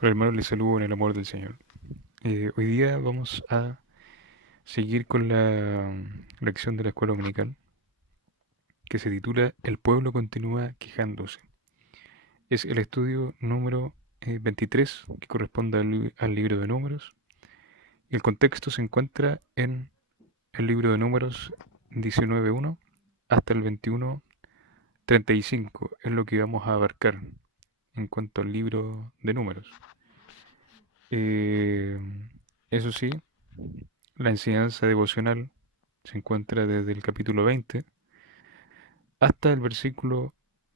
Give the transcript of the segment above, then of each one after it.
Hola hermanos, les saludo en el amor del Señor. Hoy día vamos a seguir con la lección de la escuela dominical que se titula El pueblo continúa quejándose. Es el estudio número 23 que corresponde al libro de Números y el contexto se encuentra en el libro de Números 19.1 hasta el 21.35. Es lo que vamos a abarcar en cuanto al libro de Números. Eh, Eso sí, la enseñanza devocional se encuentra desde el capítulo 20 hasta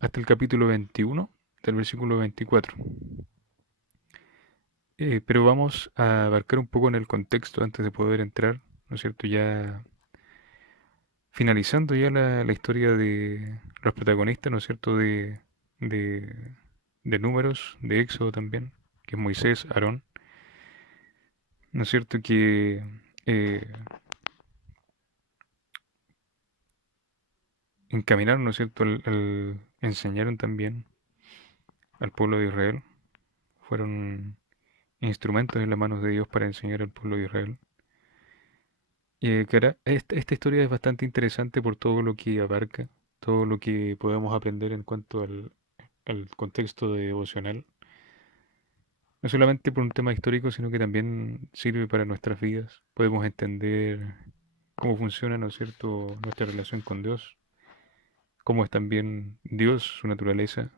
hasta el capítulo 21, del versículo 24. Pero vamos a abarcar un poco en el contexto antes de poder entrar, ¿no es cierto? Ya finalizando ya la historia de los protagonistas, ¿no es cierto? De, de Números, de Éxodo también, que es Moisés, Aarón, ¿no es cierto? Que eh, encaminaron, ¿no es cierto? Enseñaron también al pueblo de Israel. Fueron instrumentos en las manos de Dios para enseñar al pueblo de Israel. Esta historia es bastante interesante por todo lo que abarca, todo lo que podemos aprender en cuanto al contexto de devocional. No solamente por un tema histórico, sino que también sirve para nuestras vidas. Podemos entender cómo funciona, ¿no es cierto?, nuestra relación con Dios, cómo es también Dios, su naturaleza,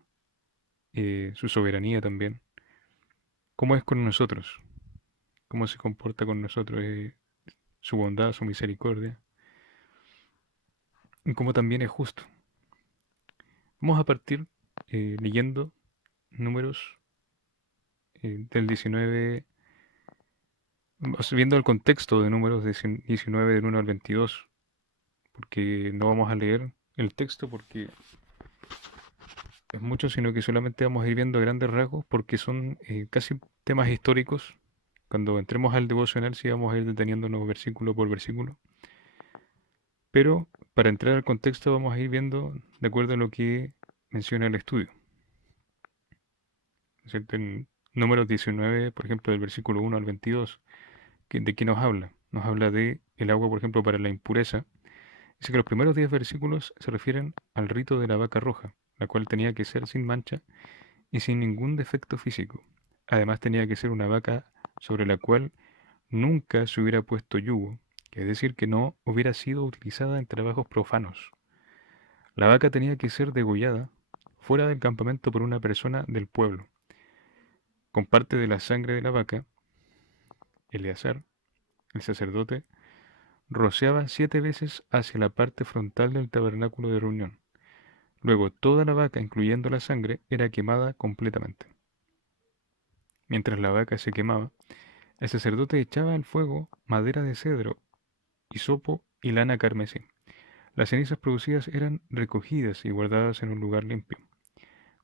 su soberanía también, cómo es con nosotros, cómo se comporta con nosotros, su bondad, su misericordia, y cómo también es justo. Vamos a partir leyendo números del 19, viendo el contexto de números de 19 del 1 al 22, porque no vamos a leer el texto porque es mucho, sino que solamente vamos a ir viendo grandes rasgos porque son casi temas históricos. Cuando entremos al devocional sí vamos a ir deteniéndonos versículo por versículo, pero para entrar al contexto vamos a ir viendo de acuerdo a lo que menciona el estudio. ¿Cierto? En números 19, por ejemplo, del versículo 1 al 22, ¿de qué nos habla? Nos habla de el agua, por ejemplo, para la impureza. Dice que los primeros 10 versículos se refieren al rito de la vaca roja, la cual tenía que ser sin mancha y sin ningún defecto físico. Además tenía que ser una vaca sobre la cual nunca se hubiera puesto yugo, que es decir, que no hubiera sido utilizada en trabajos profanos. La vaca tenía que ser degollada fuera del campamento por una persona del pueblo. Con parte de la sangre de la vaca, Eleazar, el sacerdote, rociaba 7 veces hacia la parte frontal del tabernáculo de reunión. Luego toda la vaca, incluyendo la sangre, era quemada completamente. Mientras la vaca se quemaba, el sacerdote echaba al fuego madera de cedro, hisopo y lana carmesí. Las cenizas producidas eran recogidas y guardadas en un lugar limpio.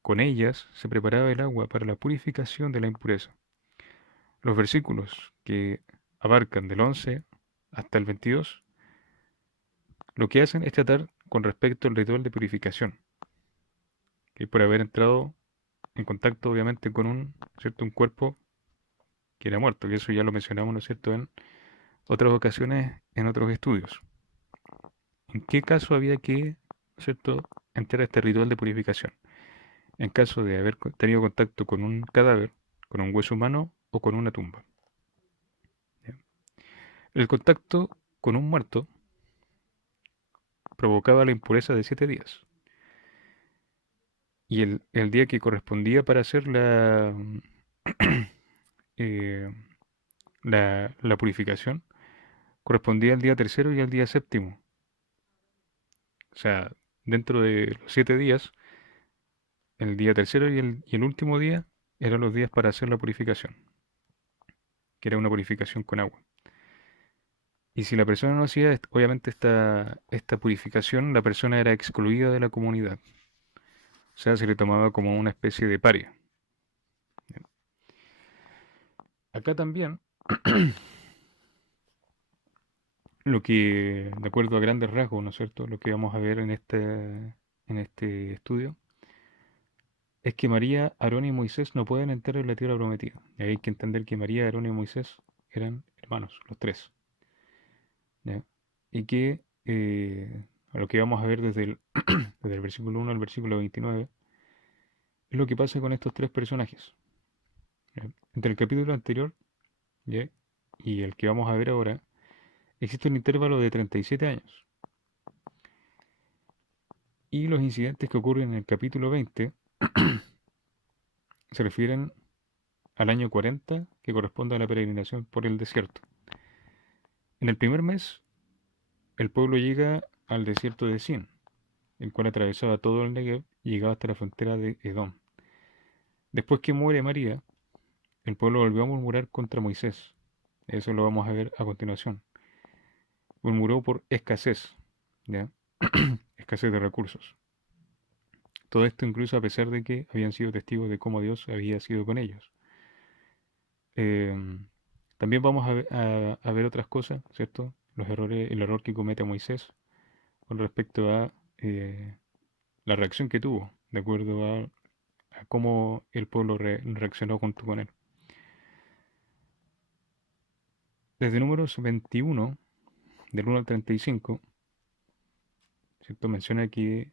Con ellas se preparaba el agua para la purificación de la impureza. Los versículos que abarcan del 11 hasta el 22 lo que hacen es tratar con respecto al ritual de purificación, que por haber entrado en contacto obviamente con un cuerpo que era muerto, que eso ya lo mencionamos, ¿no es cierto?, en otras ocasiones, en otros estudios. ¿En qué caso había que, ¿no es cierto?, entrar a este ritual de purificación? En caso de haber tenido contacto con un cadáver, con un hueso humano o con una tumba. ¿Ya? El contacto con un muerto provocaba la impureza de 7 días. Y el día que correspondía para hacer eh, la purificación correspondía al día tercero y al día séptimo. O sea, dentro de los 7 días, el día tercero y el último día eran los días para hacer la purificación, que era una purificación con agua. Y si la persona no hacía, obviamente esta purificación, la persona era excluida de la comunidad. O sea, se le tomaba como una especie de paria. Acá también, lo que, de acuerdo a grandes rasgos, ¿no es cierto? Lo que vamos a ver en este estudio, es que María, Aarón y Moisés no pueden entrar en la tierra prometida. Y hay que entender que María, Aarón y Moisés eran hermanos, los tres. ¿Ya? Y que a lo que vamos a ver desde desde el versículo 1 al versículo 29 es lo que pasa con estos tres personajes. ¿Ya? Entre el capítulo anterior, ¿ya?, y el que vamos a ver ahora, existe un intervalo de 37 años. Y los incidentes que ocurren en el capítulo 20 se refieren al año 40, que corresponde a la peregrinación por el desierto. En el primer mes, el pueblo llega al desierto de Sin, el cual atravesaba todo el Negev y llegaba hasta la frontera de Edom. Después que muere María, el pueblo volvió a murmurar contra Moisés. Eso lo vamos a ver a continuación. Murmuró por escasez, ¿ya? Escasez de recursos. Todo esto incluso a pesar de que habían sido testigos de cómo Dios había sido con ellos. Em, También vamos a ver otras cosas, ¿cierto? Los errores, el error que comete Moisés con respecto a la reacción que tuvo, de acuerdo a cómo el pueblo reaccionó junto con él. Desde números 21, del 1 al 35, ¿cierto? Menciona que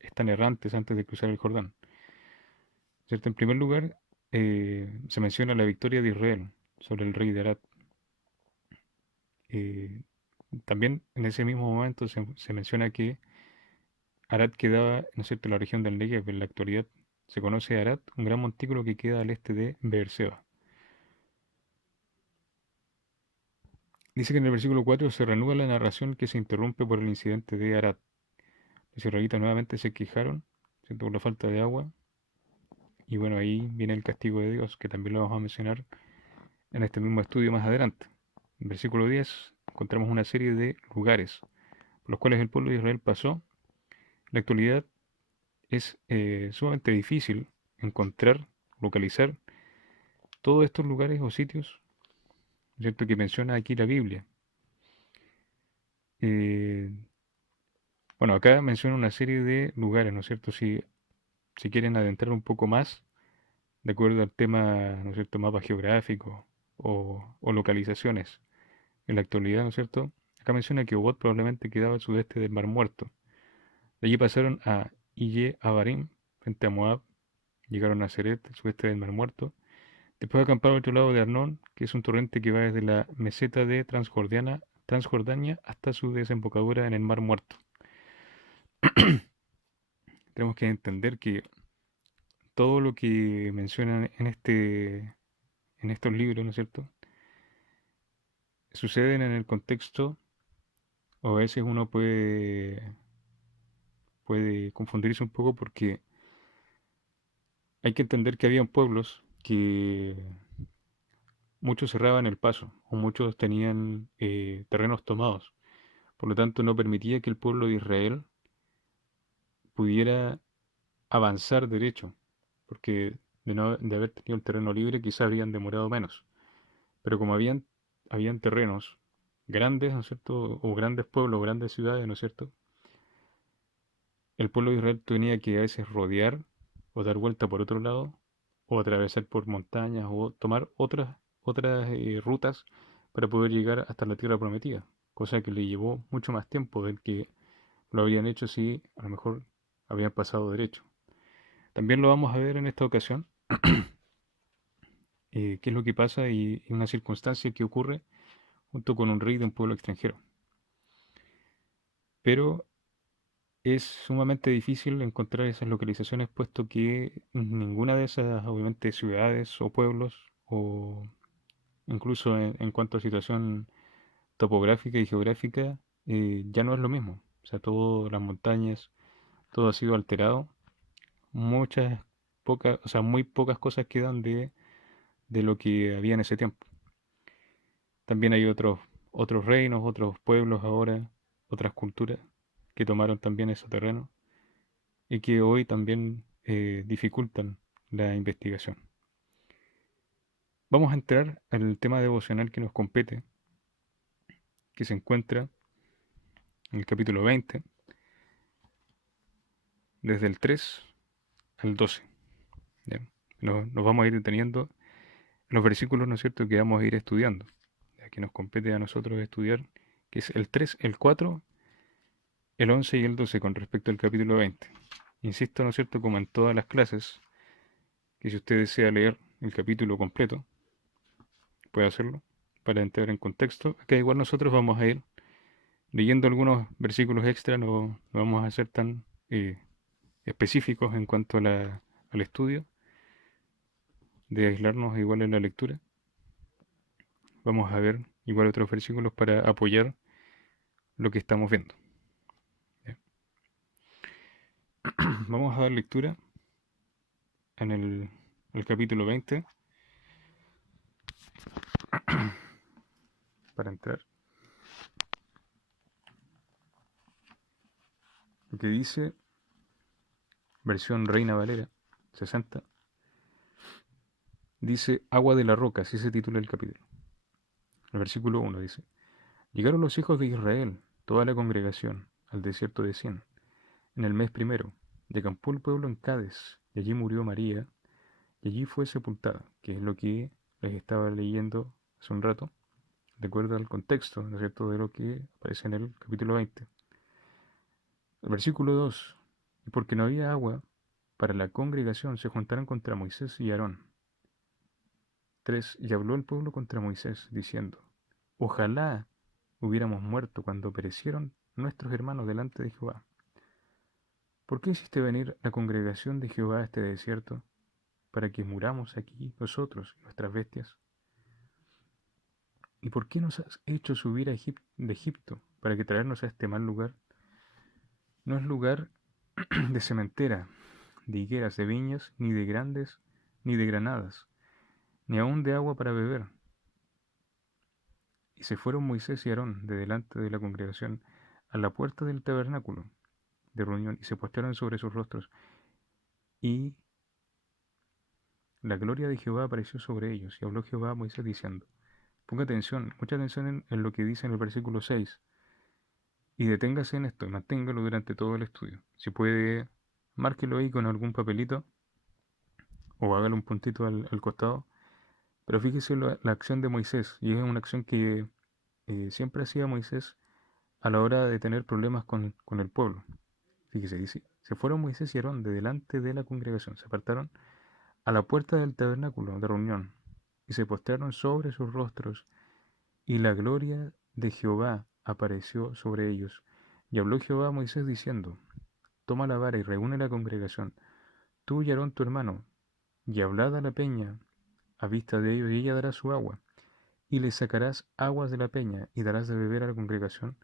están errantes antes de cruzar el Jordán. ¿Cierto? En primer lugar, se menciona la victoria de Israel sobre el rey de Arad. Eh, También en ese mismo momento se menciona que Arad quedaba, ¿no es cierto?, en la región del Negev. En la actualidad se conoce Arad, un gran montículo que queda al este de Beerseba. Dice que en el versículo 4 se reanuda la narración que se interrumpe por el incidente de Arad. Los israelitas nuevamente se quejaron, ¿cierto?, por la falta de agua. Y bueno, ahí viene el castigo de Dios, que también lo vamos a mencionar en este mismo estudio más adelante. En el versículo 10 encontramos una serie de lugares por los cuales el pueblo de Israel pasó. En la actualidad es sumamente difícil encontrar, localizar todos estos lugares o sitios, ¿cierto?, que menciona aquí la Biblia. Eh, bueno, acá menciona una serie de lugares, ¿no es cierto? Si quieren adentrar un poco más, de acuerdo al tema, ¿no es cierto?, mapa geográfico o localizaciones. En la actualidad, ¿no es cierto? Acá menciona que Obot probablemente quedaba al sudeste del Mar Muerto. De allí pasaron a Iye Abarim, frente a Moab, llegaron a Seret, al sudeste del Mar Muerto. Después acamparon al otro lado de Arnón, que es un torrente que va desde la meseta de Transjordania hasta su desembocadura en el Mar Muerto. Tenemos que entender que todo lo que mencionan en estos libros, ¿no es cierto?, suceden en el contexto, o a veces uno puede confundirse un poco porque hay que entender que habían pueblos que muchos cerraban el paso o muchos tenían terrenos tomados. Por lo tanto, no permitía que el pueblo de Israel pudiera avanzar derecho, porque de haber tenido el terreno libre quizás habrían demorado menos. Pero como habían terrenos grandes, ¿no es cierto?, o grandes pueblos, grandes ciudades, ¿no es cierto?, el pueblo de Israel tenía que a veces rodear o dar vuelta por otro lado, o atravesar por montañas, o tomar otras rutas para poder llegar hasta la tierra prometida, cosa que le llevó mucho más tiempo del que lo habían hecho si a lo mejor habían pasado derecho. También lo vamos a ver en esta ocasión, qué es lo que pasa y una circunstancia que ocurre junto con un rey de un pueblo extranjero. Pero es sumamente difícil encontrar esas localizaciones, puesto que ninguna de esas, obviamente, ciudades o pueblos, o incluso en cuanto a situación topográfica y geográfica, ya no es lo mismo. O sea, todas las montañas, todo ha sido alterado. Muchas, pocas, o sea, muy pocas cosas quedan de lo que había en ese tiempo. También hay otros reinos, otros pueblos ahora, otras culturas que tomaron también ese terreno y que hoy también dificultan la investigación. Vamos a entrar al tema devocional que nos compete, que se encuentra en el capítulo 20, desde el 3 al 12. ¿ya? Nos vamos a ir deteniendo en los versículos, ¿no es cierto?, que vamos a ir estudiando, ya que nos compete a nosotros estudiar, que es el 3, el 4, el 11 y el 12 con respecto al capítulo 20. Insisto, ¿no es cierto?, como en todas las clases, que si usted desea leer el capítulo completo, puede hacerlo para entrar en contexto. Acá igual nosotros vamos a ir leyendo algunos versículos extra, no vamos a ser tan específicos en cuanto a al estudio, de aislarnos igual en la lectura. Vamos a ver igual otros versículos para apoyar lo que estamos viendo. ¿Ya? Vamos a dar lectura en el capítulo 20 para entrar. Lo que dice, versión Reina Valera 60, dice agua de la roca, así se titula el capítulo. El versículo 1 dice: Llegaron los hijos de Israel, toda la congregación, al desierto de Sin, en el mes primero, y acampó el pueblo en Cades, y allí murió María, y allí fue sepultada, que es lo que les estaba leyendo hace un rato, de acuerdo al contexto, ¿no es cierto?, de lo que aparece en el capítulo 20. El versículo 2: Y porque no había agua para la congregación, se juntaron contra Moisés y Aarón. 3: Y habló el pueblo contra Moisés, diciendo: Ojalá hubiéramos muerto cuando perecieron nuestros hermanos delante de Jehová. ¿Por qué hiciste venir la congregación de Jehová a este desierto, para que muramos aquí nosotros y nuestras bestias? ¿Y por qué nos has hecho subir de Egipto, para que traernos a este mal lugar? No es lugar de sementera, de higueras, de viñas, ni de grandes, ni de granadas, ni aun de agua para beber. Y se fueron Moisés y Aarón de delante de la congregación a la puerta del tabernáculo de reunión, y se postraron sobre sus rostros, y la gloria de Jehová apareció sobre ellos, y habló Jehová a Moisés diciendo: Ponga atención, mucha atención en lo que dice en el versículo 6, y deténgase en esto, y manténgalo durante todo el estudio. Si puede, márquelo ahí con algún papelito, o hágale un puntito al costado, pero fíjese la acción de Moisés, y es una acción que siempre hacía Moisés a la hora de tener problemas con el pueblo. Fíjese, dice: se fueron Moisés y Aarón de delante de la congregación, se apartaron a la puerta del tabernáculo de reunión, y se postraron sobre sus rostros, y la gloria de Jehová apareció sobre ellos. Y habló Jehová a Moisés diciendo: Toma la vara y reúne la congregación, tú y Aarón tu hermano, y hablad a la peña a vista de ellos, y ella dará su agua. Y le sacarás aguas de la peña, y darás de beber a la congregación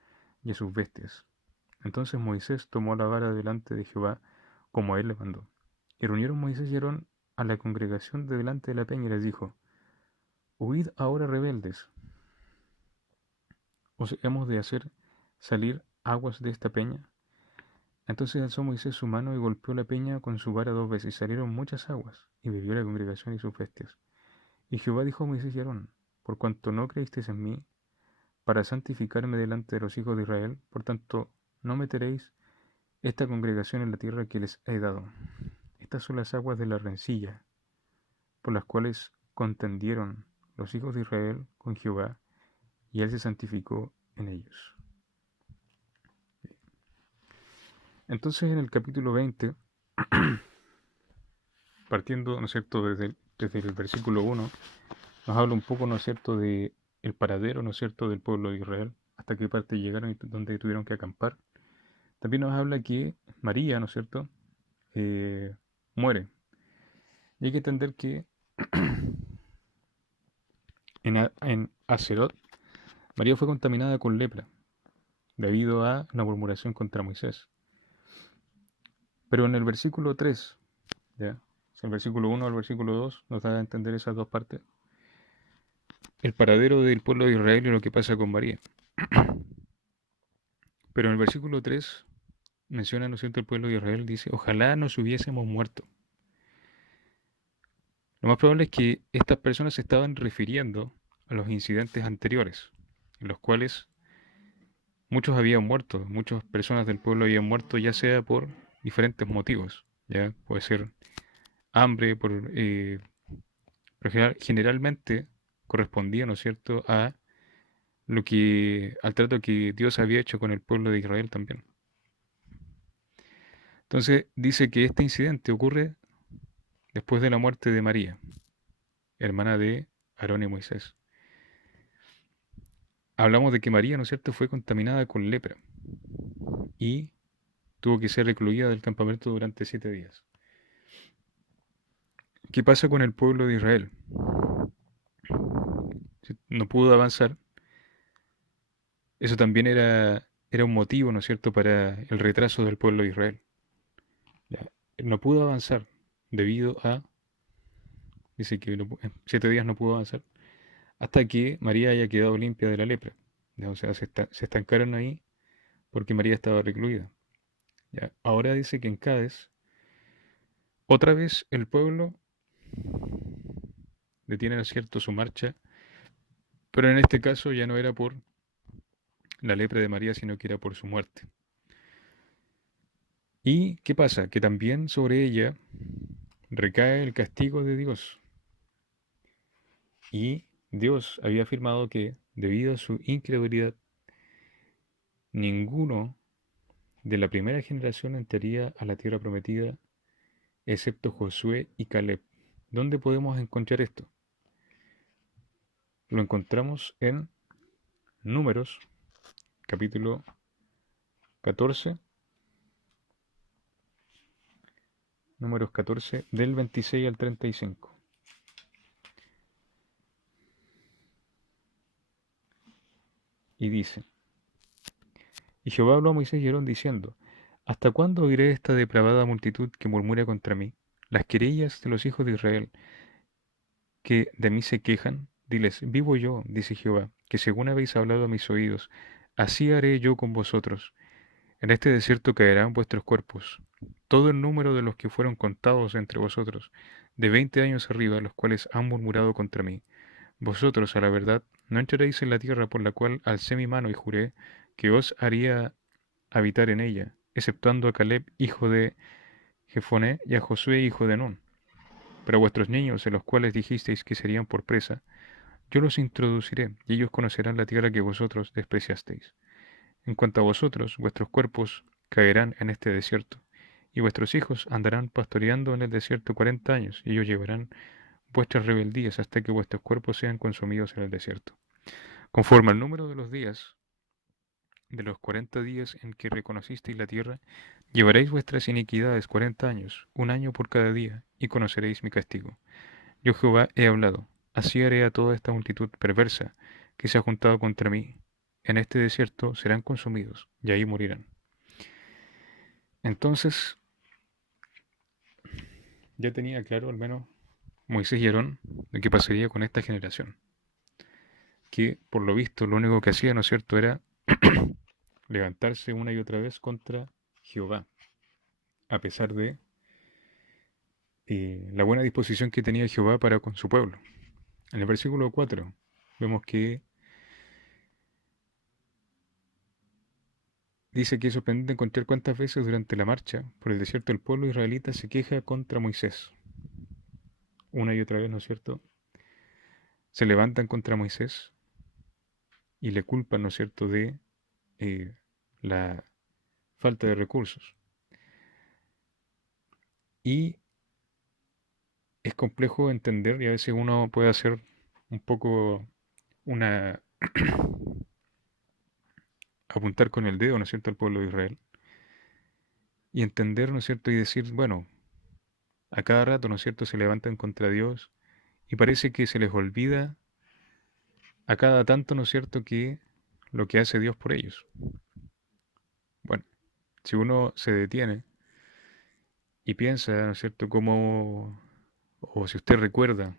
y a sus bestias. Entonces Moisés tomó la vara delante de Jehová, como a él le mandó. Y reunieron Moisés y Aarón a la congregación de delante de la peña, y les dijo: Oíd ahora, rebeldes, ¿os hemos de hacer salir aguas de esta peña? Entonces alzó Moisés su mano y golpeó la peña con su vara 2 veces, y salieron muchas aguas, y bebió la congregación y sus bestias. Y Jehová dijo a Moisés y Aarón: Por cuanto no creísteis en mí, para santificarme delante de los hijos de Israel, por tanto, no meteréis esta congregación en la tierra que les he dado. Estas son las aguas de la rencilla, por las cuales contendieron los hijos de Israel con Jehová, y él se santificó en ellos. Entonces, en el capítulo 20, partiendo, ¿no es cierto?, desde el versículo 1, nos habla un poco, ¿no es cierto?, de el paradero, ¿no es cierto?, del pueblo de Israel, hasta qué parte llegaron y dónde tuvieron que acampar. También nos habla que María, ¿no es cierto?, muere. Y hay que entender que en Acerot, María fue contaminada con lepra, debido a la murmuración contra Moisés. Pero en el versículo 3, ¿ya? El versículo 1 al versículo 2 nos da a entender esas dos partes. El paradero del pueblo de Israel y lo que pasa con María. Pero en el versículo 3 menciona, ¿no es cierto?, el pueblo de Israel, dice: Ojalá nos hubiésemos muerto. Lo más probable es que estas personas se estaban refiriendo a los incidentes anteriores, en los cuales muchos habían muerto, muchas personas del pueblo habían muerto, ya sea por diferentes motivos, ya puede ser hambre, generalmente correspondía, ¿no es cierto?, a al trato que Dios había hecho con el pueblo de Israel también. Entonces dice que este incidente ocurre después de la muerte de María, hermana de Aarón y Moisés. Hablamos de que María, ¿no es cierto?, fue contaminada con lepra y tuvo que ser recluida del campamento durante 7 días. ¿Qué pasa con el pueblo de Israel? No pudo avanzar. Eso también era un motivo, ¿no es cierto?, para el retraso del pueblo de Israel. Ya, no pudo avanzar debido a, dice que en 7 días no pudo avanzar, hasta que María haya quedado limpia de la lepra. Ya, o sea, se estancaron ahí porque María estaba recluida. Ya, ahora dice que en Cádiz, otra vez el pueblo detiene, ¿no es cierto?, su marcha, pero en este caso ya no era por la lepra de María, sino que era por su muerte. ¿Y qué pasa? Que también sobre ella recae el castigo de Dios. Y Dios había afirmado que, debido a su incredulidad, ninguno de la primera generación entraría a la tierra prometida, excepto Josué y Caleb. ¿Dónde podemos encontrar esto? Lo encontramos en Números, capítulo 14, Números 14, del 26 al 35. Y dice: Y Jehová habló a Moisés y Aarón diciendo: ¿Hasta cuándo oiré esta depravada multitud que murmura contra mí? Las querellas de los hijos de Israel que de mí se quejan, diles: Vivo yo, dice Jehová, que según habéis hablado a mis oídos, así haré yo con vosotros. En este desierto caerán vuestros cuerpos, todo el número de los que fueron contados entre vosotros, de 20 años arriba, los cuales han murmurado contra mí. Vosotros, a la verdad, no entraréis en la tierra por la cual alcé mi mano y juré que os haría habitar en ella, exceptuando a Caleb, hijo de Jefoné, y a Josué, hijo de Nun. Pero vuestros niños, en los cuales dijisteis que serían por presa, yo los introduciré, y ellos conocerán la tierra que vosotros despreciasteis. En cuanto a vosotros, vuestros cuerpos caerán en este desierto, y vuestros hijos andarán pastoreando en el desierto 40 años, y ellos llevarán vuestras rebeldías hasta que vuestros cuerpos sean consumidos en el desierto. Conforme al número de los días, de los 40 días en que reconocisteis la tierra, llevaréis vuestras iniquidades 40 años, un año por cada día, y conoceréis mi castigo. Yo Jehová he hablado, así haré a toda esta multitud perversa que se ha juntado contra mí. En este desierto serán consumidos, y ahí morirán. Entonces, ya tenía claro al menos Moisés y Aarón de qué pasaría con esta generación, que por lo visto lo único que hacía, ¿no es cierto?, era levantarse una y otra vez contra Jehová, a pesar de la buena disposición que tenía Jehová para con su pueblo. En el versículo 4 vemos que dice que es sorprendente encontrar cuántas veces durante la marcha por el desierto el pueblo israelita se queja contra Moisés. Una y otra vez, ¿no es cierto? Se levantan contra Moisés y le culpan, ¿no es cierto?, de la falta de recursos. Y es complejo entender, y a veces uno puede hacer un poco una apuntar con el dedo, ¿no es cierto?, al pueblo de Israel y entender, ¿no es cierto?, y decir, bueno, a cada rato, ¿no es cierto?, se levantan contra Dios y parece que se les olvida a cada tanto, ¿no es cierto?, que lo que hace Dios por ellos. Bueno, si uno se detiene y piensa, ¿no es cierto?, cómo, o si usted recuerda,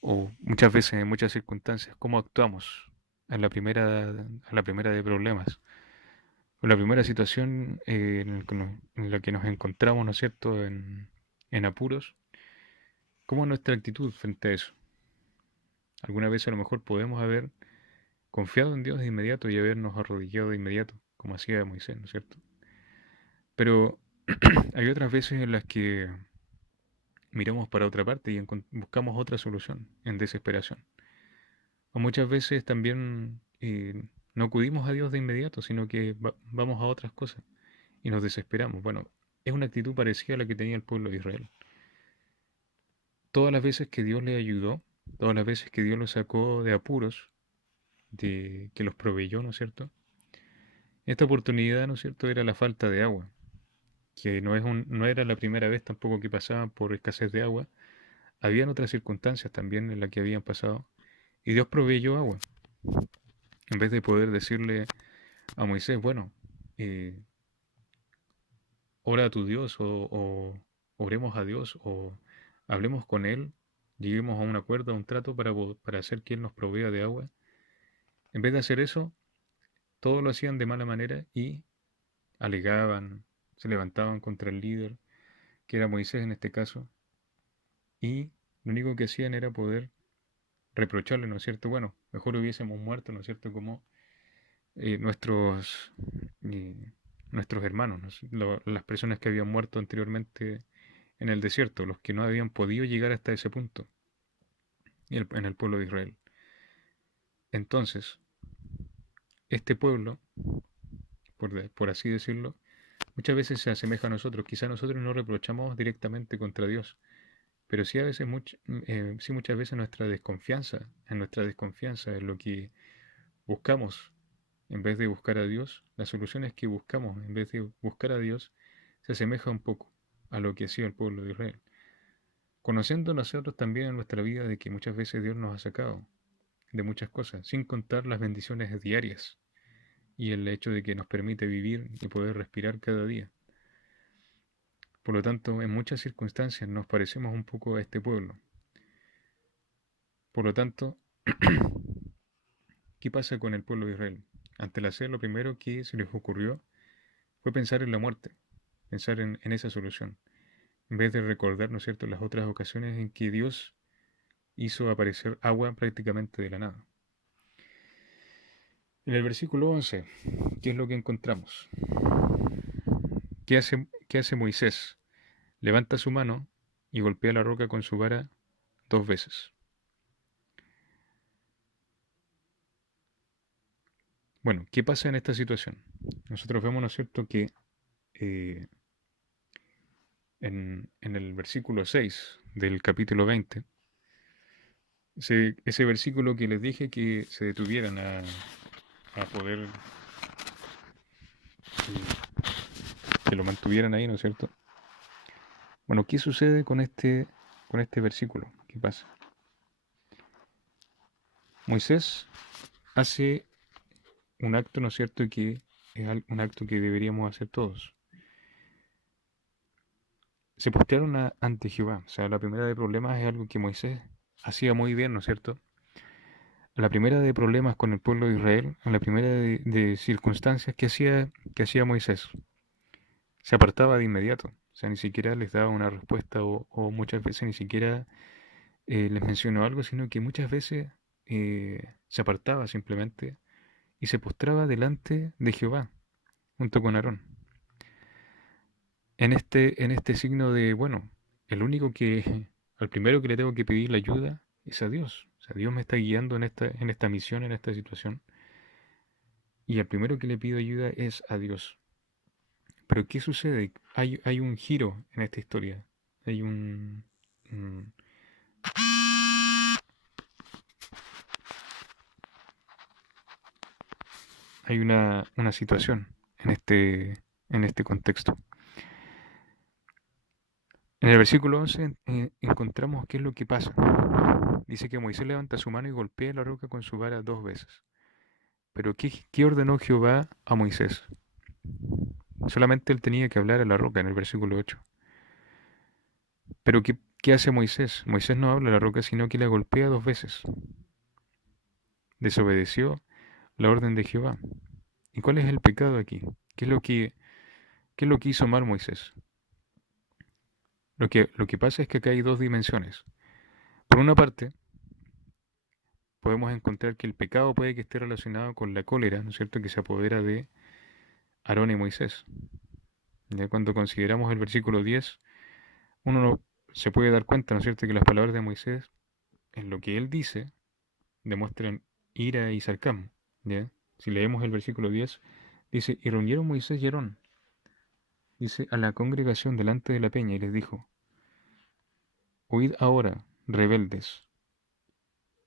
o muchas veces en muchas circunstancias, cómo actuamos a la primera de problemas, o la primera situación en la que nos encontramos, ¿no es cierto?, en apuros, ¿cómo es nuestra actitud frente a eso? Alguna vez a lo mejor podemos haber confiado en Dios de inmediato y habernos arrodillado de inmediato, como hacía Moisés, ¿no es cierto? Pero Hay otras veces en las que miramos para otra parte y buscamos otra solución en desesperación. O muchas veces también no acudimos a Dios de inmediato, sino que vamos a otras cosas y nos desesperamos. Bueno, es una actitud parecida a la que tenía el pueblo de Israel. Todas las veces que Dios le ayudó, todas las veces que Dios los sacó de apuros, de que los proveyó, ¿no es cierto? Esta oportunidad, ¿no es cierto?, era la falta de agua, que no era la primera vez tampoco que pasaban por escasez de agua. Habían otras circunstancias también en las que habían pasado, y Dios proveyó agua. En vez de poder decirle a Moisés, bueno, eh, ora a tu Dios o oremos a Dios o hablemos con Él, lleguemos a un acuerdo, a un trato para hacer que Él nos provea de agua. En vez de hacer eso, todo lo hacían de mala manera y alegaban, se levantaban contra el líder, que era Moisés en este caso, y lo único que hacían era poder reprocharle, ¿no es cierto? Bueno, mejor hubiésemos muerto, ¿no es cierto? Como eh, nuestros, eh, nuestros hermanos, las personas que habían muerto anteriormente en el desierto, los que no habían podido llegar hasta ese punto en el pueblo de Israel. Entonces, este pueblo, por así decirlo, muchas veces se asemeja a nosotros. Quizá nosotros no reprochamos directamente contra Dios, pero sí a veces, sí muchas veces nuestra desconfianza es lo que buscamos en vez de buscar a Dios. Las soluciones que buscamos en vez de buscar a Dios se asemeja un poco a lo que hacía el pueblo de Israel. Conociendo nosotros también en nuestra vida de que muchas veces Dios nos ha sacado de muchas cosas, sin contar las bendiciones diarias y el hecho de que nos permite vivir y poder respirar cada día. Por lo tanto, en muchas circunstancias nos parecemos un poco a este pueblo. Por lo tanto, ¿qué pasa con el pueblo de Israel? Ante el hacer, lo primero que se les ocurrió fue pensar en la muerte, pensar en esa solución, en vez de recordar, ¿no es cierto?, las otras ocasiones en que Dios hizo aparecer agua prácticamente de la nada. En el versículo 11, ¿qué es lo que encontramos? ¿Qué hace Moisés? Levanta su mano y golpea la roca con su vara 2 veces. Bueno, ¿qué pasa en esta situación? Nosotros vemos, ¿no es cierto?, que eh, en el versículo 6 del capítulo 20, ese versículo que les dije que se detuvieran a poder, que lo mantuvieran ahí, ¿no es cierto? Bueno, ¿qué sucede con este versículo? ¿Qué pasa? Moisés hace un acto, ¿no es cierto?, que es un acto que deberíamos hacer todos. Se postraron ante Jehová. O sea, la primera de problemas es algo que Moisés hacía muy bien, ¿no es cierto? La primera de problemas con el pueblo de Israel, la primera de circunstancias que hacía Moisés, se apartaba de inmediato. O sea, ni siquiera les daba una respuesta o muchas veces ni siquiera les mencionó algo, sino que muchas veces se apartaba simplemente y se postraba delante de Jehová, junto con Aarón. En este signo de, bueno, el único que, al primero que le tengo que pedir la ayuda es a Dios. O sea, Dios me está guiando en esta misión, en esta situación. Y al primero que le pido ayuda es a Dios. Pero ¿qué sucede? Hay un giro en esta historia. Hay un- hay una situación en este contexto. En el versículo 11 encontramos qué es lo que pasa. Dice que Moisés levanta su mano y golpea la roca con su vara 2 veces. Pero ¿qué ordenó Jehová a Moisés? Solamente él tenía que hablar a la roca en el versículo 8. Pero ¿qué hace Moisés? Moisés no habla a la roca, sino que la golpea 2 veces. Desobedeció la orden de Jehová. ¿Y cuál es el pecado aquí? ¿Qué es qué es lo que hizo mal Moisés? Lo que pasa es que acá hay dos dimensiones. Por una parte, podemos encontrar que el pecado puede que esté relacionado con la cólera, ¿no es cierto?, que se apodera de Aarón y Moisés. Ya cuando consideramos el versículo 10, uno se puede dar cuenta, ¿no es cierto?, que las palabras de Moisés, en lo que él dice, demuestran ira y sarcasmo. ¿Ya? Si leemos el versículo 10, dice, y reunieron Moisés y Aarón, dice, a la congregación delante de la peña y les dijo, oíd ahora, rebeldes,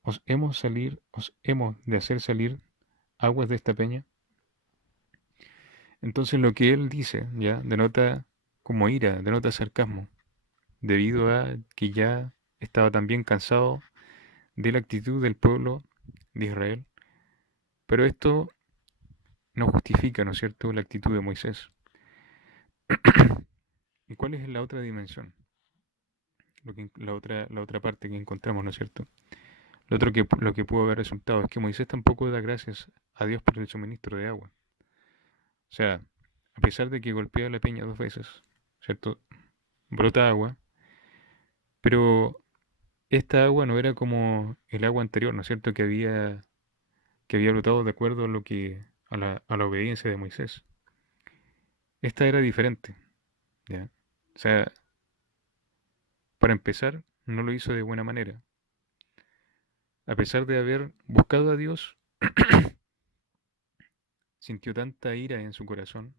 os hemos de hacer salir aguas de esta peña. Entonces lo que él dice ya denota como ira, denota sarcasmo, debido a que ya estaba también cansado de la actitud del pueblo de Israel. Pero esto no justifica, ¿no es cierto?, la actitud de Moisés. ¿Y cuál es la otra dimensión? La otra parte que encontramos, ¿no es cierto? Lo que pudo haber resultado es que Moisés tampoco da gracias a Dios por el suministro de agua. O sea, a pesar de que golpea la peña 2 veces, ¿cierto? Brota agua, pero esta agua no era como el agua anterior, ¿no es cierto? Que había brotado de acuerdo a a la obediencia de Moisés. Esta era diferente, ¿ya? O sea, para empezar, no lo hizo de buena manera. A pesar de haber buscado a Dios, sintió tanta ira en su corazón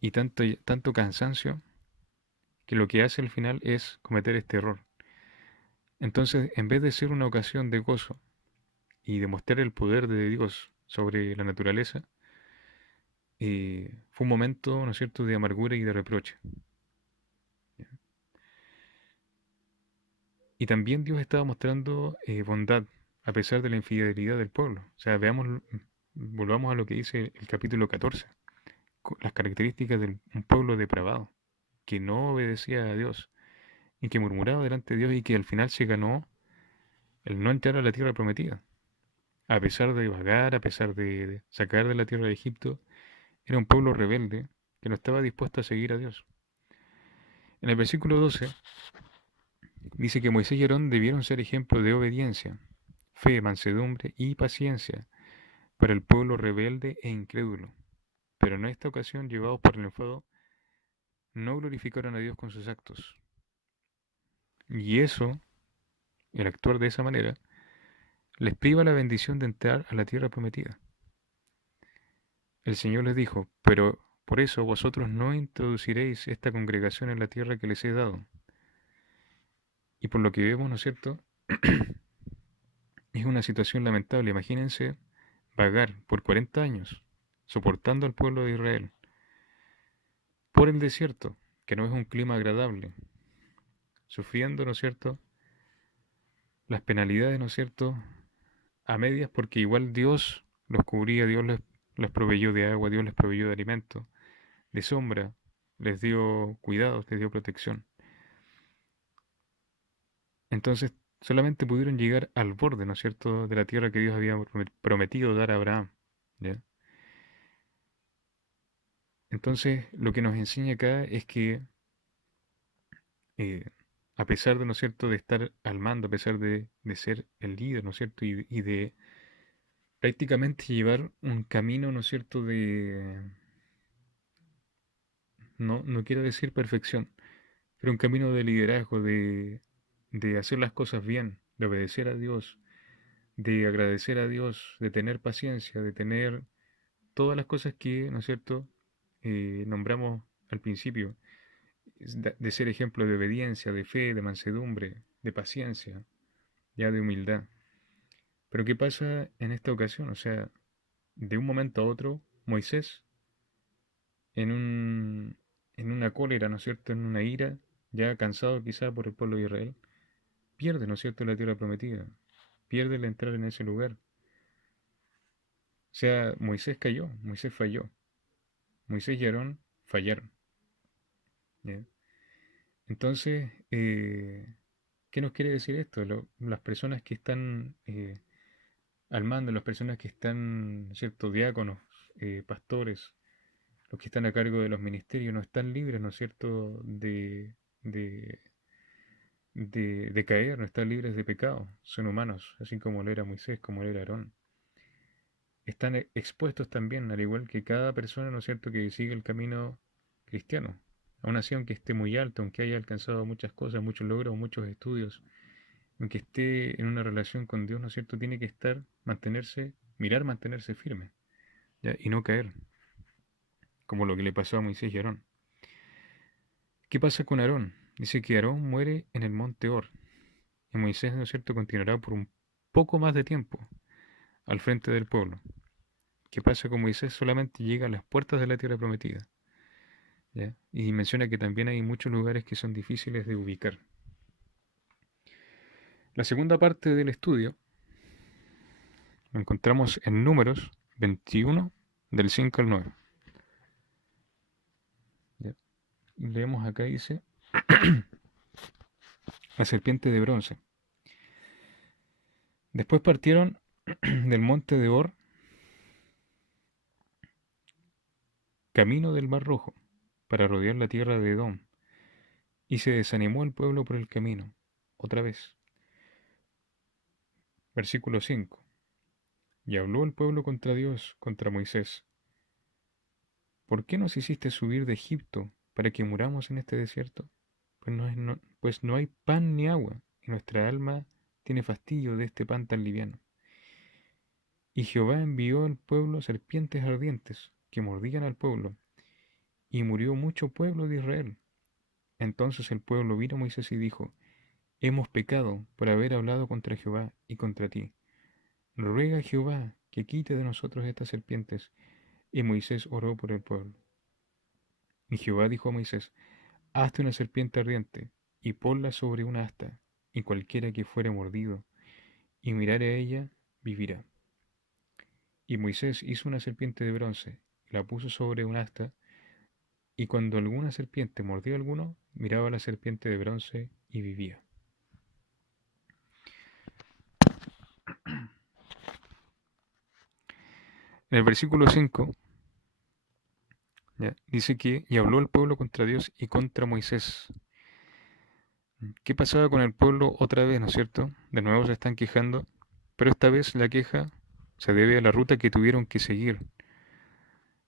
y tanto cansancio que lo que hace al final es cometer este error. Entonces, en vez de ser una ocasión de gozo y demostrar el poder de Dios sobre la naturaleza, fue un momento, ¿no es cierto?, de amargura y de reproche. Y también Dios estaba mostrando bondad a pesar de la infidelidad del pueblo. O sea, volvamos a lo que dice el capítulo 14, las características de un pueblo depravado, que no obedecía a Dios y que murmuraba delante de Dios y que al final se ganó el no entrar a la tierra prometida. A pesar de vagar, a pesar de sacar de la tierra de Egipto, era un pueblo rebelde que no estaba dispuesto a seguir a Dios. En el versículo 12 dice que Moisés y Aarón debieron ser ejemplo de obediencia, fe, mansedumbre y paciencia para el pueblo rebelde e incrédulo. Pero en esta ocasión, llevados por el enfado, no glorificaron a Dios con sus actos. Y eso, el actuar de esa manera, les priva la bendición de entrar a la tierra prometida. El Señor les dijo, pero por eso vosotros no introduciréis esta congregación en la tierra que les he dado. Y por lo que vemos, ¿no es cierto? Es una situación lamentable. Imagínense vagar por 40 años, soportando al pueblo de Israel, por el desierto, que no es un clima agradable, sufriendo, ¿no es cierto?, las penalidades, ¿no es cierto?, a medias, porque igual Dios los cubría, Dios les proveyó de agua, Dios les proveyó de alimento, de sombra, les dio cuidados, les dio protección. Entonces, solamente pudieron llegar al borde, ¿no es cierto?, de la tierra que Dios había prometido dar a Abraham. ¿Ya? Entonces, lo que nos enseña acá es que, eh, a pesar de, ¿no es cierto?, de estar al mando, a pesar de ser el líder, ¿no es cierto?, y de prácticamente llevar un camino, ¿no es cierto?, no quiero decir perfección, pero un camino de liderazgo, de hacer las cosas bien, de obedecer a Dios, de agradecer a Dios, de tener paciencia, de tener todas las cosas que, ¿no es cierto?, nombramos al principio, de ser ejemplo de obediencia, de fe, de mansedumbre, de paciencia, ya de humildad. Pero ¿qué pasa en esta ocasión? O sea, de un momento a otro, Moisés, en en una cólera, ¿no es cierto?, en una ira, ya cansado quizá por el pueblo de Israel, pierde, ¿no es cierto?, la tierra prometida, pierde el entrar en ese lugar. O sea, Moisés cayó, Moisés falló, Moisés y Aarón fallaron. ¿Ya? Entonces, ¿qué nos quiere decir esto? Las personas que están al mando, las personas que están, ¿cierto?, diáconos, pastores, los que están a cargo de los ministerios, no están libres, ¿no es cierto?, de, de caer, no están libres de pecado, son humanos, así como lo era Moisés, como lo era Aarón. están expuestos también, al igual que cada persona, ¿no es cierto?, que sigue el camino cristiano. Aún así, aunque esté muy alto, aunque haya alcanzado muchas cosas, muchos logros, muchos estudios, aunque esté en una relación con Dios, ¿no es cierto?, tiene que estar, mantenerse, mirar, mantenerse firme, ¿ya? Y no caer, como lo que le pasó a Moisés y Aarón. ¿Qué pasa con Aarón? Dice que Aarón muere en el monte Hor, y Moisés, ¿no es cierto?, continuará por un poco más de tiempo al frente del pueblo. ¿Qué pasa con Moisés? Solamente llega a las puertas de la tierra prometida, ¿ya? Y menciona que también hay muchos lugares que son difíciles de ubicar. La segunda parte del estudio lo encontramos en Números 21, del 5 al 9. ¿Ya? Y leemos acá, dice, la serpiente de bronce. Después partieron del monte de Hor, camino del Mar Rojo, para rodear la tierra de Edom, y se desanimó el pueblo por el camino. Otra vez. Versículo 5. Y habló el pueblo contra Dios, contra Moisés. ¿Por qué nos hiciste subir de Egipto para que muramos en este desierto? Pues no hay pan ni agua, y nuestra alma tiene fastidio de este pan tan liviano. Y Jehová envió al pueblo serpientes ardientes, que mordían al pueblo, y murió mucho pueblo de Israel. Entonces el pueblo vino a Moisés y dijo, hemos pecado por haber hablado contra Jehová y contra ti. Ruega a Jehová que quite de nosotros estas serpientes. Y Moisés oró por el pueblo. Y Jehová dijo a Moisés, hazte una serpiente ardiente, y ponla sobre una asta, y cualquiera que fuere mordido, y mirare a ella, vivirá. Y Moisés hizo una serpiente de bronce, la puso sobre un asta, y cuando alguna serpiente mordió a alguno, miraba a la serpiente de bronce y vivía. En el versículo 5, ¿ya? Dice que, y habló el pueblo contra Dios y contra Moisés. ¿Qué pasaba con el pueblo otra vez, no es cierto? De nuevo se están quejando, pero esta vez la queja se debe a la ruta que tuvieron que seguir.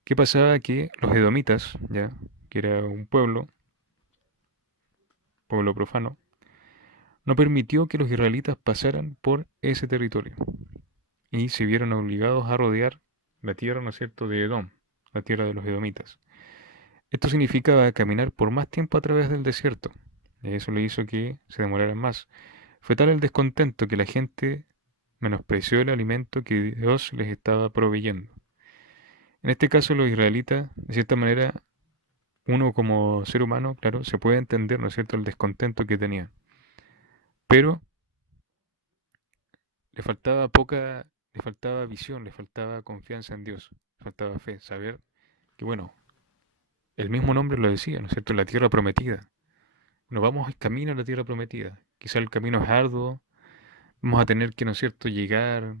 ¿Qué pasaba? Que los edomitas, ya, que era un pueblo profano, no permitió que los israelitas pasaran por ese territorio y se vieron obligados a rodear la tierra, ¿no es cierto?, de Edom, la tierra de los edomitas. Esto significaba caminar por más tiempo a través del desierto, y eso le hizo que se demoraran más. Fue tal el descontento que la gente menospreció el alimento que Dios les estaba proveyendo. En este caso, los israelitas, de cierta manera, uno como ser humano, claro, se puede entender, ¿no es cierto?, el descontento que tenía. Pero le faltaba visión, le faltaba confianza en Dios, le faltaba fe, saber que, bueno, el mismo nombre lo decía, ¿no es cierto?, la tierra prometida. Nos vamos camino a la tierra prometida. Quizá el camino es arduo, vamos a tener que, ¿no es cierto?, llegar,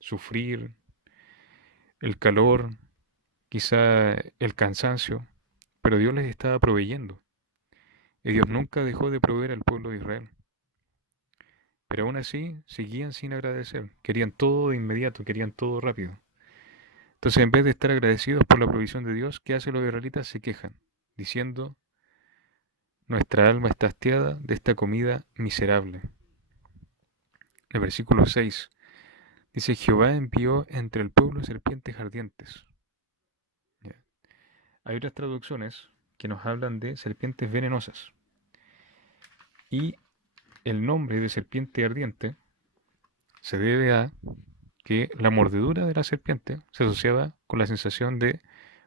sufrir el calor, quizá el cansancio, pero Dios les estaba proveyendo. Y Dios nunca dejó de proveer al pueblo de Israel. Pero aún así seguían sin agradecer. Querían todo de inmediato, querían todo rápido. Entonces, en vez de estar agradecidos por la provisión de Dios, ¿qué hacen los israelitas? Se quejan, diciendo, nuestra alma está hastiada de esta comida miserable. El versículo 6 dice, Jehová envió entre el pueblo serpientes ardientes. Ya. Hay otras traducciones que nos hablan de serpientes venenosas. Y el nombre de serpiente ardiente se debe a que la mordedura de la serpiente se asociaba con la sensación de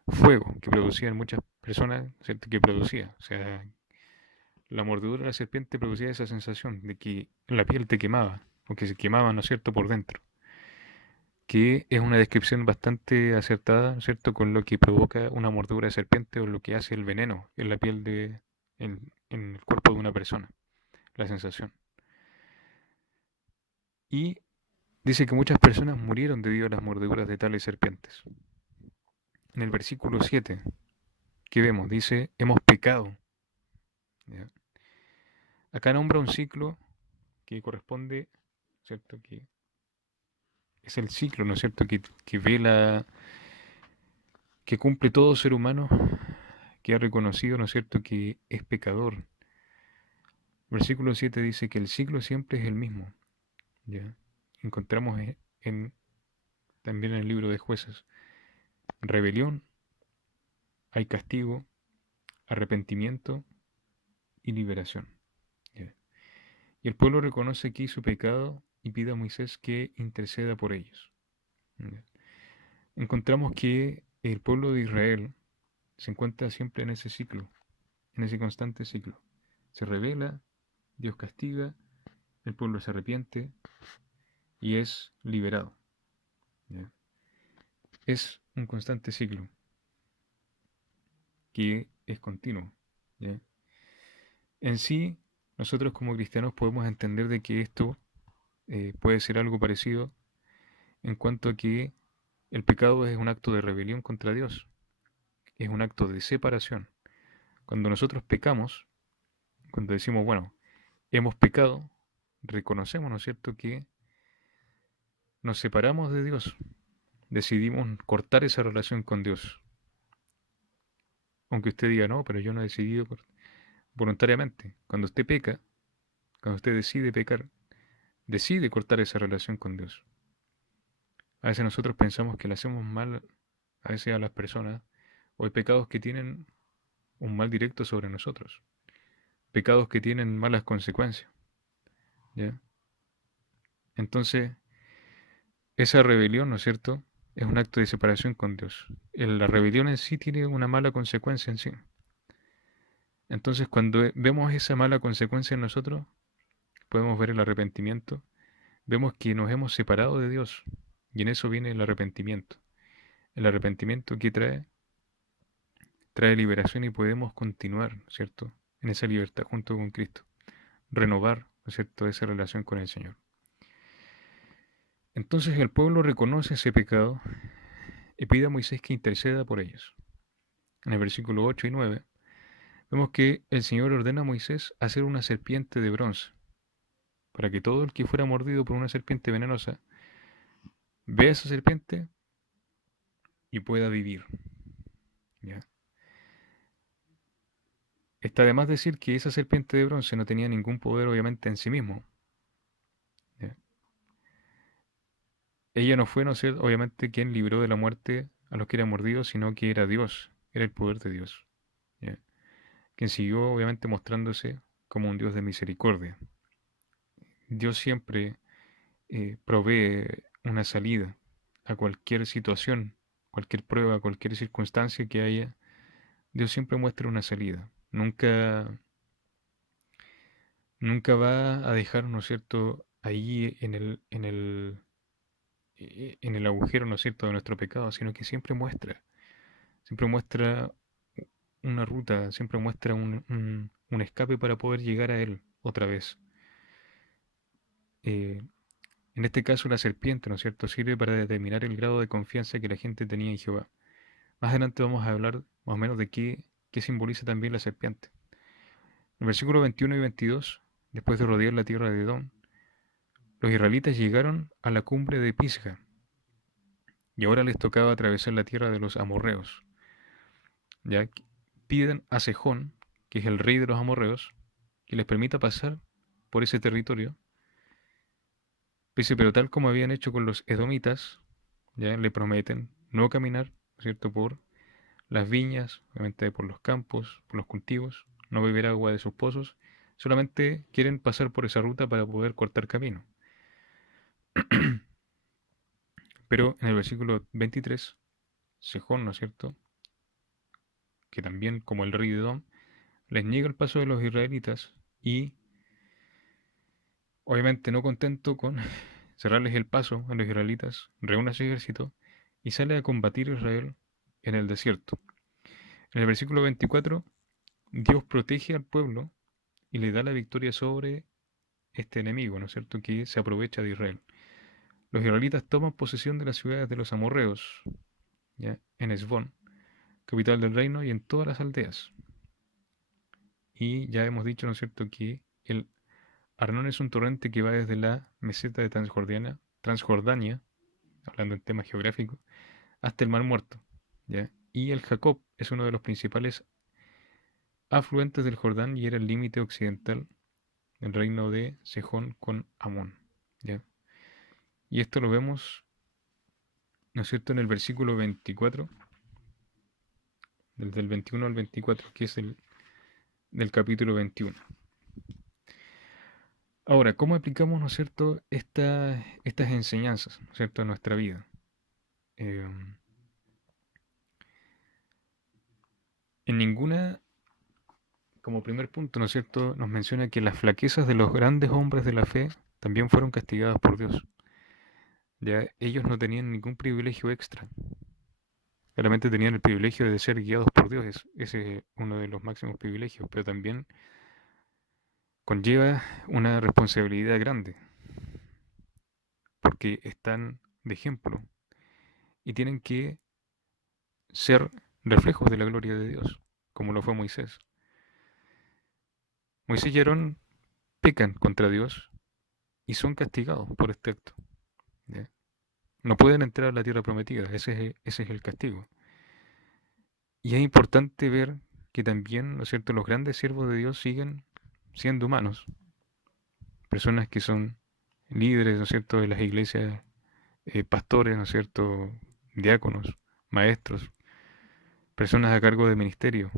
fuego que producían muchas personas, ¿cierto?, que producía. O sea, la mordedura de la serpiente producía esa sensación de que la piel te quemaba, o que se quemaba, ¿no es cierto?, por dentro. Que es una descripción bastante acertada, ¿no es cierto?, con lo que provoca una mordedura de serpiente o lo que hace el veneno en la piel en el cuerpo de una persona, la sensación. Y dice que muchas personas murieron debido a las mordeduras de tales serpientes. En el versículo 7, ¿qué vemos? Dice, hemos pecado. ¿Ya? Acá nombra un ciclo que corresponde, ¿cierto?, que es el ciclo, ¿no es cierto?, que vela, que cumple todo ser humano que ha reconocido, ¿no es cierto?, que es pecador. Versículo 7 dice que el ciclo siempre es el mismo. ¿Ya? Encontramos también en el libro de Jueces rebelión, hay castigo, arrepentimiento y liberación. ¿Ya? Y el pueblo reconoce aquí su pecado y pide a Moisés que interceda por ellos. ¿Ya? Encontramos que el pueblo de Israel se encuentra siempre en ese ciclo, en ese constante ciclo. Se revela, Dios castiga, el pueblo se arrepiente y es liberado. ¿Ya? Es un constante ciclo que es continuo. ¿Ya? En sí, nosotros como cristianos podemos entender de que esto puede ser algo parecido en cuanto a que el pecado es un acto de rebelión contra Dios, es un acto de separación. Cuando nosotros pecamos, cuando decimos, bueno, hemos pecado, reconocemos, ¿no es cierto?, que nos separamos de Dios, decidimos cortar esa relación con Dios. Aunque usted diga, no, pero yo no he decidido voluntariamente. Cuando usted peca, cuando usted decide pecar, decide cortar esa relación con Dios. A veces nosotros pensamos que le hacemos mal a veces a las personas, o hay pecados que tienen un mal directo sobre nosotros, pecados que tienen malas consecuencias. ¿Ya? Entonces, esa rebelión, ¿no es cierto?, es un acto de separación con Dios. La rebelión en sí tiene una mala consecuencia en sí. Entonces, cuando vemos esa mala consecuencia en nosotros, podemos ver el arrepentimiento, vemos que nos hemos separado de Dios, y en eso viene el arrepentimiento. El arrepentimiento que trae liberación y podemos continuar, ¿no es cierto?, en esa libertad junto con Cristo, renovar, ¿no es cierto?, esa relación con el Señor. Entonces el pueblo reconoce ese pecado y pide a Moisés que interceda por ellos. En el versículo 8 y 9 vemos que el Señor ordena a Moisés hacer una serpiente de bronce, para que todo el que fuera mordido por una serpiente venenosa vea esa serpiente y pueda vivir. ¿Ya? Está de más decir que esa serpiente de bronce no tenía ningún poder obviamente en sí mismo. ¿Ya? Ella no fue, no sé, obviamente quien libró de la muerte a los que eran mordidos, sino que era Dios, era el poder de Dios. ¿Ya? Quien siguió obviamente mostrándose como un Dios de misericordia. Dios siempre provee una salida a cualquier situación, cualquier prueba, cualquier circunstancia que haya. Dios siempre muestra una salida. Nunca va a dejar, ¿no es cierto?, ahí en el agujero, ¿no es cierto?, de nuestro pecado, sino que siempre muestra una ruta, siempre muestra un escape para poder llegar a Él otra vez. Eh, en este caso, la serpiente, ¿no es cierto?, sirve para determinar el grado de confianza que la gente tenía en Jehová. Más adelante vamos a hablar más o menos de qué simboliza también la serpiente. En el versículo 21 y 22, después de rodear la tierra de Edom, los israelitas llegaron a la cumbre de Pisga, y ahora les tocaba atravesar la tierra de los amorreos. Ya piden a Sejón, que es el rey de los amorreos, que les permita pasar por ese territorio, pero tal como habían hecho con los edomitas, ya le prometen no caminar, ¿cierto?, por las viñas, obviamente por los campos, por los cultivos, no beber agua de sus pozos, solamente quieren pasar por esa ruta para poder cortar camino. Pero en el versículo 23, Sejón, ¿no es cierto?, que también como el rey de Edom, les niega el paso de los israelitas y, obviamente no contento con cerrarles el paso a los israelitas, reúne a su ejército y sale a combatir a Israel en el desierto. En el versículo 24, Dios protege al pueblo y le da la victoria sobre este enemigo, ¿no es cierto?, que se aprovecha de Israel. Los israelitas toman posesión de las ciudades de los amorreos, ¿ya?, en Esbón, capital del reino, y en todas las aldeas. Y ya hemos dicho, ¿no es cierto?, que Arnón es un torrente que va desde la meseta de Transjordania, hablando en temas geográficos, hasta el Mar Muerto, ¿ya? Y el Jacob es uno de los principales afluentes del Jordán y era el límite occidental del reino de Sejón con Amón, ¿ya? Y esto lo vemos, ¿no es cierto?, en el versículo 24, desde el 21 al 24, que es el del capítulo 21. Ahora, ¿cómo aplicamos, ¿no es cierto?, estas enseñanzas, ¿no es cierto?, a nuestra vida? Eh, en ninguna, como primer punto, ¿no es cierto?, nos menciona que las flaquezas de los grandes hombres de la fe también fueron castigadas por Dios. Ya ellos no tenían ningún privilegio extra. Realmente tenían el privilegio de ser guiados por Dios. Ese es uno de los máximos privilegios, pero también conlleva una responsabilidad grande, porque están de ejemplo y tienen que ser reflejos de la gloria de Dios, como lo fue Moisés. Moisés y Aarón pecan contra Dios y son castigados por este acto. ¿Ya? No pueden entrar a la tierra prometida, ese es el castigo. Y es importante ver que también, ¿no es cierto?, los grandes siervos de Dios siguen siendo humanos, personas que son líderes, ¿no es cierto?, de las iglesias, pastores, ¿no es cierto?, diáconos, maestros, personas a cargo de ministerio,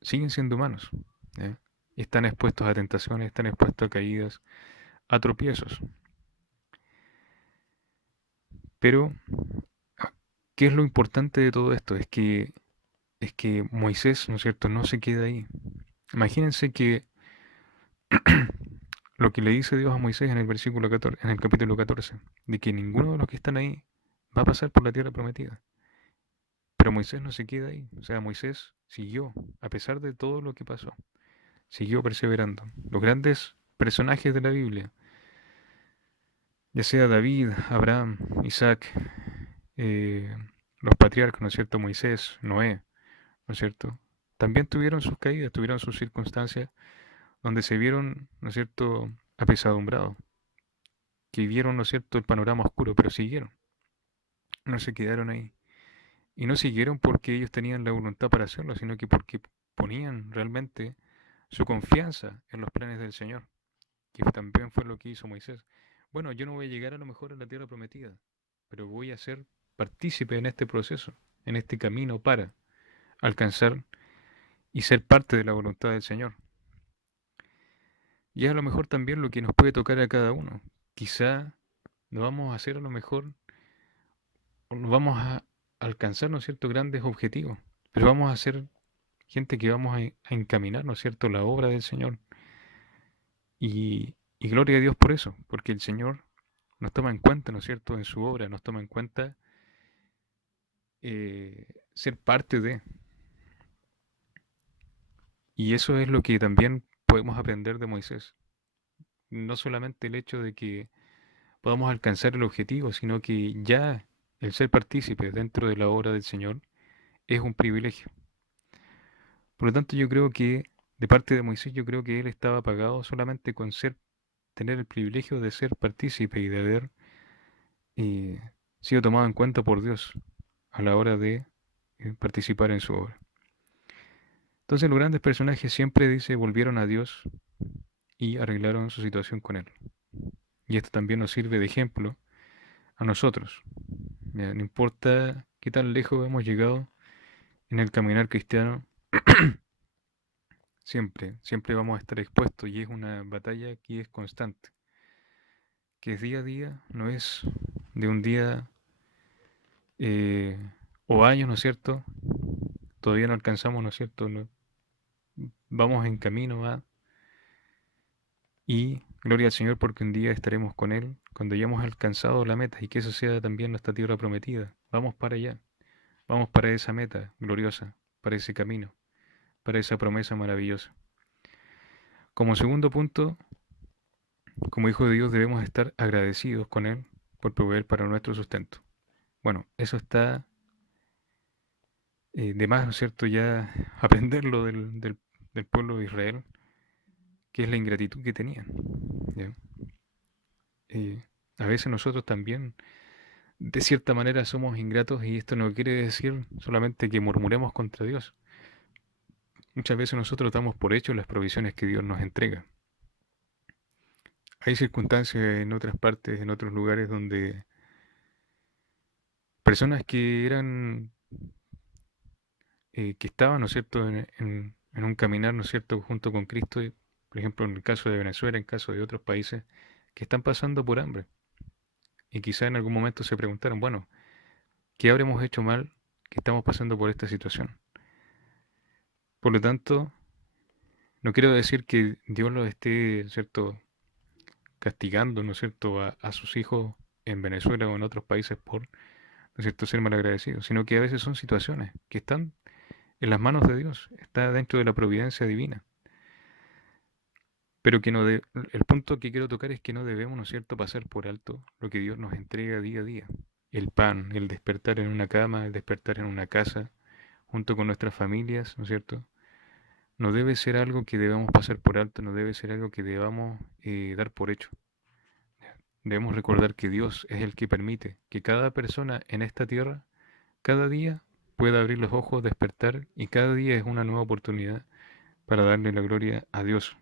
siguen siendo humanos, ¿ya? Y están expuestos a tentaciones, están expuestos a caídas, a tropiezos. Pero, ¿qué es lo importante de todo esto? Es que Moisés, ¿no es cierto?, no se queda ahí. Imagínense que lo que le dice Dios a Moisés en el versículo 14, en el capítulo 14, de que ninguno de los que están ahí va a pasar por la tierra prometida. Pero Moisés no se queda ahí. O sea, Moisés siguió, a pesar de todo lo que pasó, siguió perseverando. Los grandes personajes de la Biblia, ya sea David, Abraham, Isaac, eh, los patriarcas, ¿no es cierto?, Moisés, Noé, ¿no es cierto?, también tuvieron sus caídas, tuvieron sus circunstancias donde se vieron, ¿no es cierto?, apesadumbrados, que vieron, ¿no es cierto?, el panorama oscuro, pero siguieron, no se quedaron ahí. Y no siguieron porque ellos tenían la voluntad para hacerlo, sino que porque ponían realmente su confianza en los planes del Señor, que también fue lo que hizo Moisés. Bueno, yo no voy a llegar a lo mejor a la tierra prometida, pero voy a ser partícipe en este proceso, en este camino para alcanzar y ser parte de la voluntad del Señor. Y es a lo mejor también lo que nos puede tocar a cada uno. Quizá no vamos a hacer a lo mejor, o no vamos a alcanzar, ¿no es cierto?, grandes objetivos, pero vamos a ser gente que vamos a encaminar, ¿no es cierto?, la obra del Señor. Y gloria a Dios por eso, porque el Señor nos toma en cuenta, ¿no es cierto?, en su obra, nos toma en cuenta ser parte de. Y eso es lo que también podemos aprender de Moisés. No solamente el hecho de que podamos alcanzar el objetivo, sino que ya el ser partícipe dentro de la obra del Señor es un privilegio. Por lo tanto, yo creo que, de parte de Moisés, yo creo que él estaba pagado solamente con tener el privilegio de ser partícipe y de haber eh, sido tomado en cuenta por Dios a la hora de participar en su obra. Entonces los grandes personajes siempre dice volvieron a Dios y arreglaron su situación con Él. Y esto también nos sirve de ejemplo a nosotros. Ya, no importa qué tan lejos hemos llegado en el caminar cristiano, siempre vamos a estar expuestos y es una batalla que es constante, que es día a día, no es de un día eh, o años, ¿no es cierto? Todavía no alcanzamos, ¿no es cierto? Vamos en camino a... Y gloria al Señor porque un día estaremos con Él cuando hayamos alcanzado la meta y que eso sea también nuestra tierra prometida. Vamos para allá, vamos para esa meta gloriosa, para ese camino, para esa promesa maravillosa. Como segundo punto, como hijo de Dios debemos estar agradecidos con Él por proveer para nuestro sustento. Bueno, eso está de más, ¿no es cierto?, ya aprenderlo del pueblo de Israel, que es la ingratitud que tenían. ¿Ya? A veces nosotros también, de cierta manera, somos ingratos y esto no quiere decir solamente que murmuremos contra Dios. Muchas veces nosotros damos por hecho las provisiones que Dios nos entrega. Hay circunstancias en otras partes, en otros lugares, donde personas que eran, que estaban, ¿no es cierto?, en un caminar, ¿no es cierto?, junto con Cristo, y, por ejemplo, en el caso de Venezuela, en caso de otros países, que están pasando por hambre. Y quizá en algún momento se preguntaron, bueno, ¿qué habremos hecho mal que estamos pasando por esta situación? Por lo tanto, no quiero decir que Dios los esté, ¿cierto?, castigando, ¿no es cierto?, a sus hijos en Venezuela o en otros países por, ¿no es cierto?, ser malagradecidos, sino que a veces son situaciones que están en las manos de Dios, está dentro de la providencia divina. Pero que no el punto que quiero tocar es que no debemos, ¿no es cierto?, pasar por alto lo que Dios nos entrega día a día. El pan, el despertar en una cama, el despertar en una casa, junto con nuestras familias, ¿no es cierto? No debe ser algo que debamos pasar por alto, no debe ser algo que debamos dar por hecho. Debemos recordar que Dios es el que permite que cada persona en esta tierra, cada día, pueda abrir los ojos, despertar, y cada día es una nueva oportunidad para darle la gloria a Dios.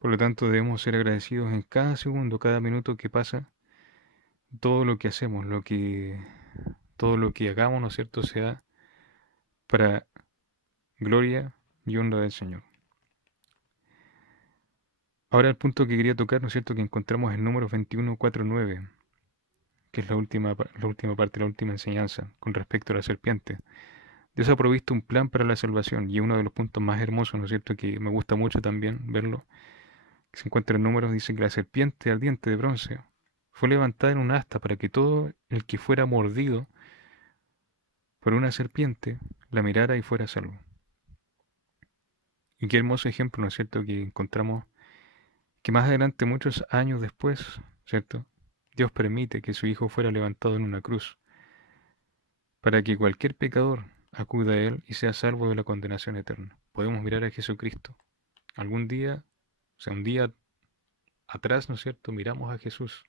Por lo tanto, debemos ser agradecidos en cada segundo, cada minuto que pasa, todo lo que hacemos, todo lo que hagamos, ¿no es cierto?, sea para gloria y honra del Señor. Ahora el punto que quería tocar, ¿no es cierto?, que encontramos en Números 21:4-9, que es la última parte, la última enseñanza con respecto a la serpiente. Dios ha provisto un plan para la salvación, y uno de los puntos más hermosos, ¿no es cierto?, que me gusta mucho también verlo, que se encuentra en Números, dice que la serpiente ardiente de bronce fue levantada en un asta para que todo el que fuera mordido por una serpiente la mirara y fuera salvo. Y qué hermoso ejemplo, ¿no es cierto?, que encontramos que más adelante, muchos años después, ¿cierto?, Dios permite que su Hijo fuera levantado en una cruz para que cualquier pecador acuda a Él y sea salvo de la condenación eterna. Podemos mirar a Jesucristo. Algún día, o sea, un día atrás, ¿no es cierto?, miramos a Jesús,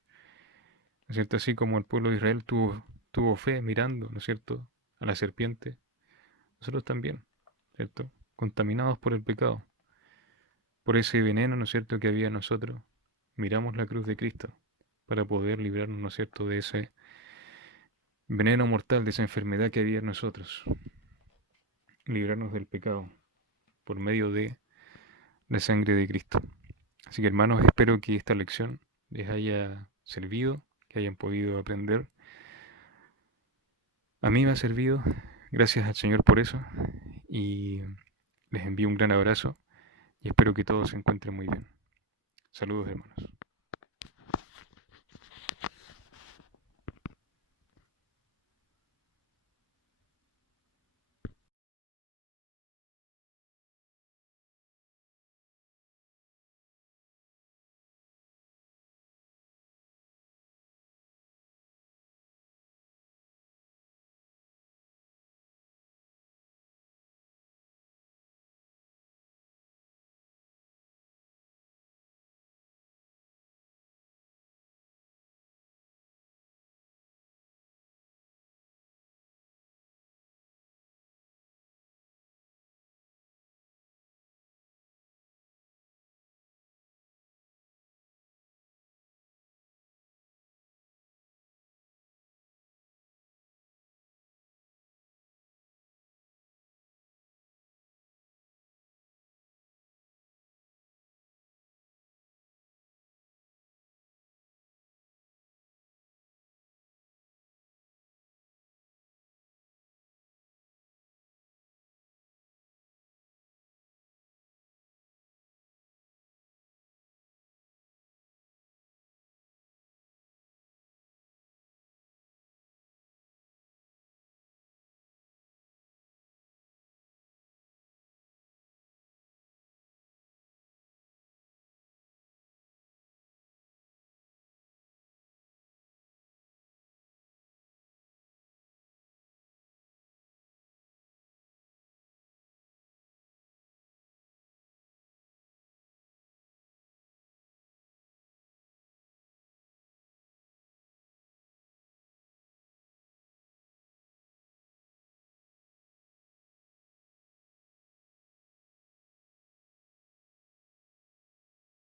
¿no es cierto?, así como el pueblo de Israel tuvo fe mirando, ¿no es cierto?, a la serpiente, nosotros también, ¿cierto?, contaminados por el pecado, por ese veneno, ¿no es cierto?, que había en nosotros, miramos la cruz de Cristo para poder librarnos, ¿no es cierto?, de ese veneno mortal, de esa enfermedad que había en nosotros, librarnos del pecado por medio de la sangre de Cristo. Así que hermanos, espero que esta lección les haya servido, que hayan podido aprender. A mí me ha servido, gracias al Señor por eso, y les envío un gran abrazo y espero que todos se encuentren muy bien. Saludos, hermanos.